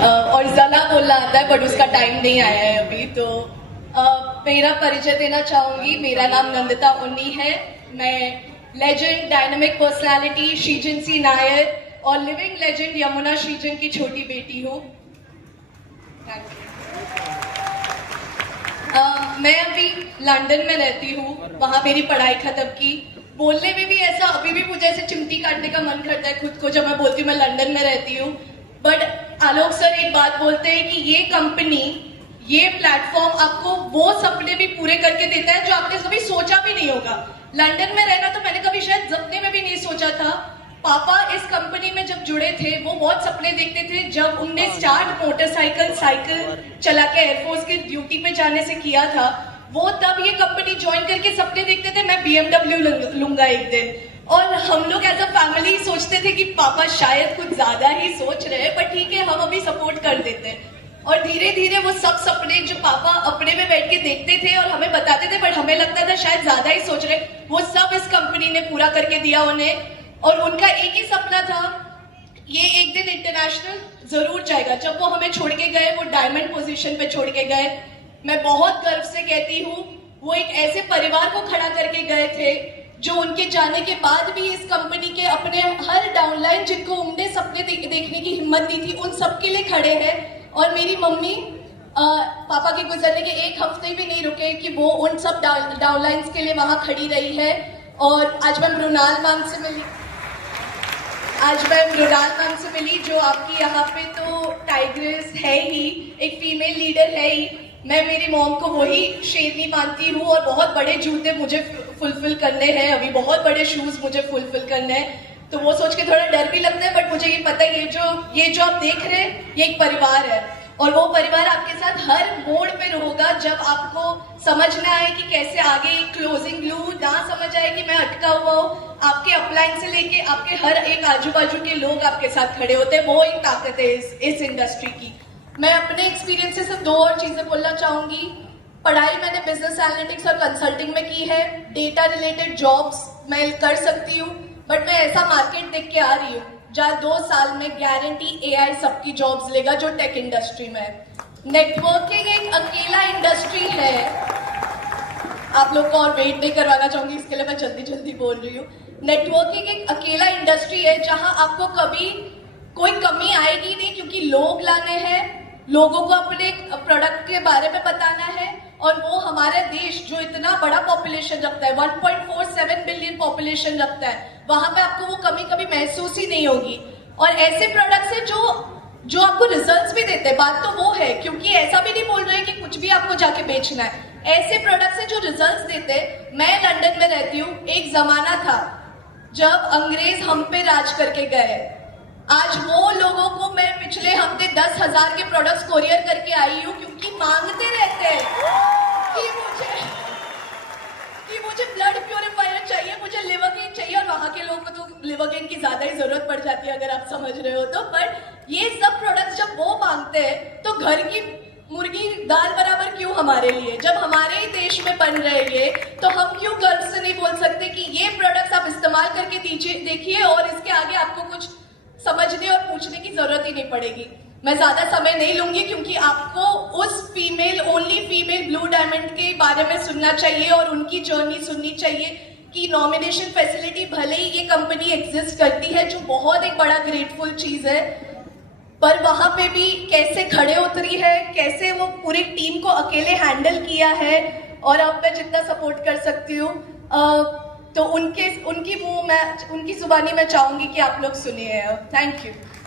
और जला बोलना आता है बट उसका टाइम नहीं आया है अभी। तो मेरा परिचय देना चाहूंगी। मेरा नाम नंदिता उन्नी है। मैं लेजेंड डायनामिक पर्सनालिटी श्रीजन सी नायर और लिविंग लेजेंड यमुना श्रीजन की छोटी बेटी हूँ। मैं अभी लंदन में रहती हूँ, वहां मेरी पढ़ाई खत्म की। बोलने में भी ऐसा अभी भी मुझे ऐसे चिमटी काटने का मन करता है खुद को जब मैं बोलती हूँ मैं लंदन में रहती हूँ। बट आलोक सर एक बात बोलते हैं कि ये कंपनी, ये प्लेटफॉर्म आपको वो सपने भी पूरे करके देता है जो आपने कभी सोचा भी नहीं होगा। लंदन में रहना तो मैंने कभी शायद सपने में भी नहीं सोचा था। पापा इस कंपनी में जब जुड़े थे वो बहुत सपने देखते थे। जब उनने स्टार्ट साइकिल चला के एयरफोर्स की ड्यूटी पे जाने से किया था, वो तब ये कंपनी ज्वाइन करके सपने देखते थे मैं BMW लूंगा एक दिन। और हम लोग एज अ फैमिली सोचते थे कि पापा शायद कुछ ज्यादा ही सोच रहे हैं, पर ठीक है हम अभी सपोर्ट कर देते हैं। और धीरे धीरे वो सब सपने जो पापा अपने में बैठ के देखते थे और हमें बताते थे बट हमें लगता था शायद ज्यादा ही सोच रहे, वो सब इस कंपनी ने पूरा करके दिया उन्हें। और उनका एक ही सपना था, ये एक दिन इंटरनेशनल जरूर जाएगा। जब वो हमें छोड़ के गए, वो डायमंड पोजीशन पे छोड़ के गए, मैं बहुत गर्व से कहती हूँ वो एक ऐसे परिवार को खड़ा करके गए थे जो उनके जाने के बाद भी इस कंपनी के अपने हर डाउनलाइन जिनको उम्मीदें सपने देखने की हिम्मत दी थी उन सबके लिए खड़े हैं। और मेरी मम्मी पापा के गुजरने के एक हफ्ते भी नहीं रुके कि वो उन सब डाउनलाइंस के लिए वहां खड़ी रही है। और आज मैं मृणाल मैम से मिली जो आपकी यहाँ पे तो टाइग्रेस है ही, एक फीमेल लीडर है ही। मैं मेरी मॉम को वही शेरनी मानती हूँ और बहुत बड़े जूते मुझे फुलफिल करने हैं, अभी बहुत बड़े शूज मुझे फुलफिल करने हैं। तो वो सोच के थोड़ा डर भी लगता है बट मुझे ये पता है ये जो आप देख रहे हैं ये एक परिवार है और वो परिवार आपके साथ हर मोड़ पे होगा। जब आपको समझ में आए कि कैसे आगे क्लोजिंग ग्लू ना समझ आए कि मैं अटका हुआ हूँ, आपके अपलाइन से लेके आपके हर एक आजू बाजू के लोग आपके साथ खड़े होते हैं, वो एक ताकत है इस इंडस्ट्री की। मैं अपने एक्सपीरियंस से सिर्फ 2 और चीजें बोलना चाहूंगी। पढ़ाई मैंने बिजनेस एनालिटिक्स और कंसल्टिंग में की है। डेटा रिलेटेड जॉब्स मैं कर सकती हूँ बट मैं ऐसा मार्केट देख के आ रही हूँ जहाँ 2 साल में गारंटी AI सबकी जॉब्स लेगा जो टेक इंडस्ट्री में है। नेटवर्किंग एक अकेला इंडस्ट्री है, आप लोग को और वेट नहीं करवाना चाहूंगी इसके लिए मैं जल्दी बोल रही हूँ। नेटवर्किंग एक अकेला इंडस्ट्री है जहां आपको कभी कोई कमी आएगी नहीं क्योंकि लोग लाने हैं, लोगों को अपने प्रोडक्ट के बारे में बताना है। और वो हमारे देश जो इतना बड़ा पॉपुलेशन रखता है, 1.47 बिलियन पॉपुलेशन रखता है, वहां पे आपको वो कमी कभी महसूस ही नहीं होगी। और ऐसे प्रोडक्ट्स है जो आपको रिजल्ट्स भी देते हैं, बात तो वो है क्योंकि ऐसा भी नहीं बोल रहे कि कुछ भी आपको जाके बेचना है। ऐसे प्रोडक्ट्स हैं जो रिजल्ट्स देते हैं। मैं लंदन में रहती हूँ, एक जमाना था जब अंग्रेज हम पे राज करके गए। आज वो लोगों को मैं पिछले हफ्ते 10,000 के प्रोडक्ट्स कोरियर करके आई हूँ क्योंकि मांगते रहते हैं कि मुझे ब्लड प्योरीफायर चाहिए, मुझे लिवर गेन चाहिए। और वहां के लोगों को तो लिवर गेन की ज्यादा ही जरूरत पड़ जाती है अगर आप समझ रहे हो तो। पर ये सब प्रोडक्ट्स जब वो मांगते हैं तो घर की मुर्गी दाल बराबर क्यों हमारे लिए, जब हमारे ही देश में बन रहे ये, तो हम क्यों गर्व से नहीं बोल सकते कि ये प्रोडक्ट्स आप इस्तेमाल करके देखिए और इसके आगे आपको कुछ समझने और पूछने की जरूरत ही नहीं पड़ेगी। मैं ज्यादा समय नहीं लूंगी क्योंकि आपको उस ओनली फीमेल ब्लू डायमंड के बारे में सुनना चाहिए और उनकी जर्नी सुननी चाहिए कि नॉमिनेशन फैसिलिटी भले ही ये कंपनी एग्जिस्ट करती है जो बहुत एक बड़ा ग्रेटफुल चीज है, पर वहां पे भी कैसे खड़े उतरी है, कैसे वो पूरी टीम को अकेले हैंडल किया है। और अब मैं जितना सपोर्ट कर सकती हूँ तो उनकी जुबानी मैं चाहूंगी कि आप लोग सुनिए। Thank you.